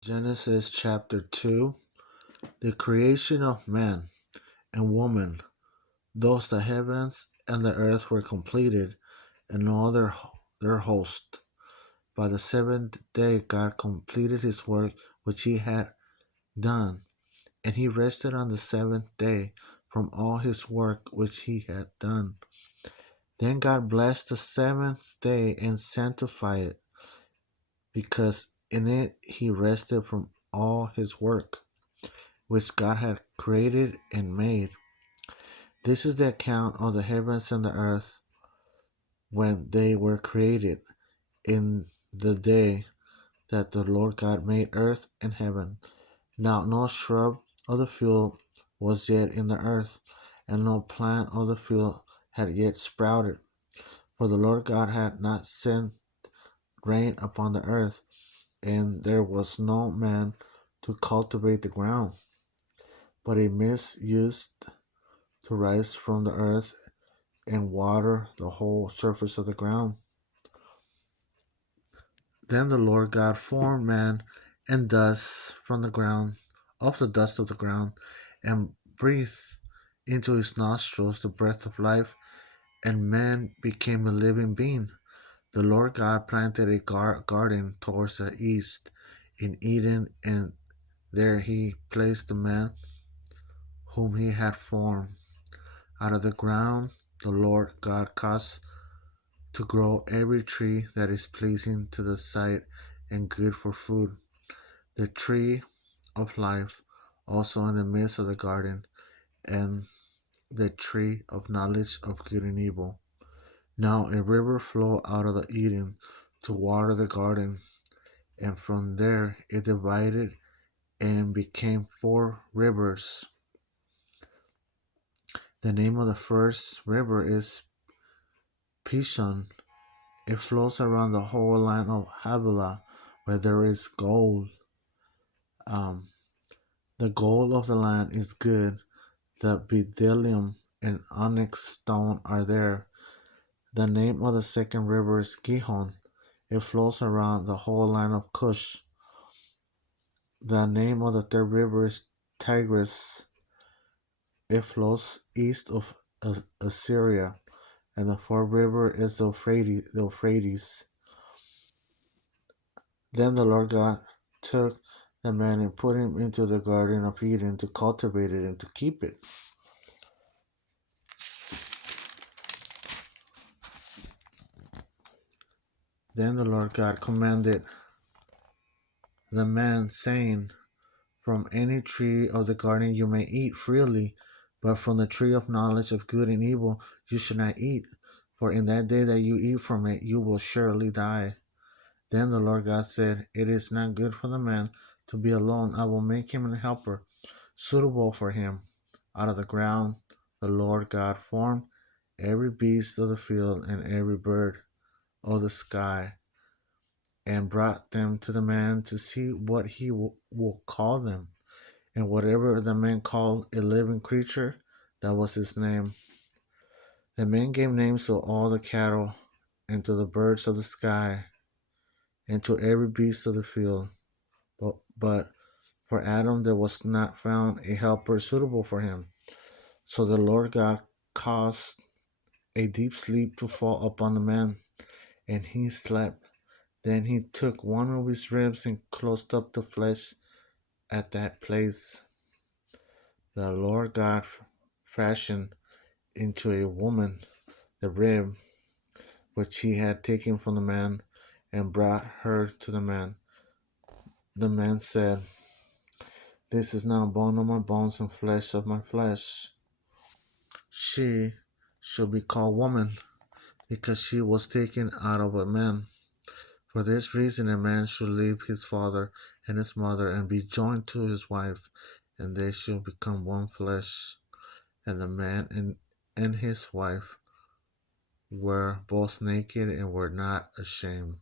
Genesis chapter 2. The creation of man and woman. Thus the heavens and the earth were completed, and all their host. By the seventh day God completed his work which he had done, and he rested on the seventh day from all his work which he had done. Then God blessed the seventh day and sanctified it, because in it he rested from all his work which God had created and made. This is the account of the heavens and the earth when they were created, in the day that the Lord God made earth and heaven. Now no shrub of the field was yet in the earth, and no plant of the field had yet sprouted, for the Lord God had not sent rain upon the earth, and there was no man to cultivate the ground. But a mist used to rise from the earth and water the whole surface of the ground. Then the Lord God formed man and dust from the ground, of the dust of the ground, and breathed into his nostrils the breath of life, and man became a living being. The Lord God planted a garden towards the east in Eden, and there he placed the man whom he had formed. Out of the ground the Lord God caused to grow every tree that is pleasing to the sight and good for food, the tree of life also in the midst of the garden, and the tree of knowledge of good and evil. Now a river flowed out of the Eden to water the garden, and from there it divided and became four rivers. The name of the first river is Pishon. It flows around the whole land of Havilah, where there is gold. Um, the gold of the land is good. The bdellium and onyx stone are there. The name of the second river is Gihon. It flows around the whole land of Cush. The name of the third river is Tigris. It flows east of Assyria. And the fourth river is the Euphrates. Then the Lord God took the man and put him into the garden of Eden to cultivate it and to keep it. Then the Lord God commanded the man, saying, from any tree of the garden you may eat freely, but from the tree of knowledge of good and evil you should not eat, for in that day that you eat from it you will surely die. Then the Lord God said, it is not good for the man to be alone. I will make him a helper suitable for him. Out of the ground the Lord God formed every beast of the field and every bird of the sky, and brought them to the man to see what he will call them. And whatever the man called a living creature, that was his name. The man gave names to all the cattle, and to the birds of the sky, and to every beast of the field. But for Adam there was not found a helper suitable for him. So the Lord God caused a deep sleep to fall upon the man, and he slept. Then he took one of his ribs and closed up the flesh at that place. The Lord God fashioned into a woman the rib which he had taken from the man, and brought her to the man. The man said, this is now bone of my bones and flesh of my flesh. She shall be called woman, because she was taken out of a man. For this reason a man shall leave his father and his mother, and be joined to his wife, and they shall become one flesh. And the man and his wife were both naked and were not ashamed.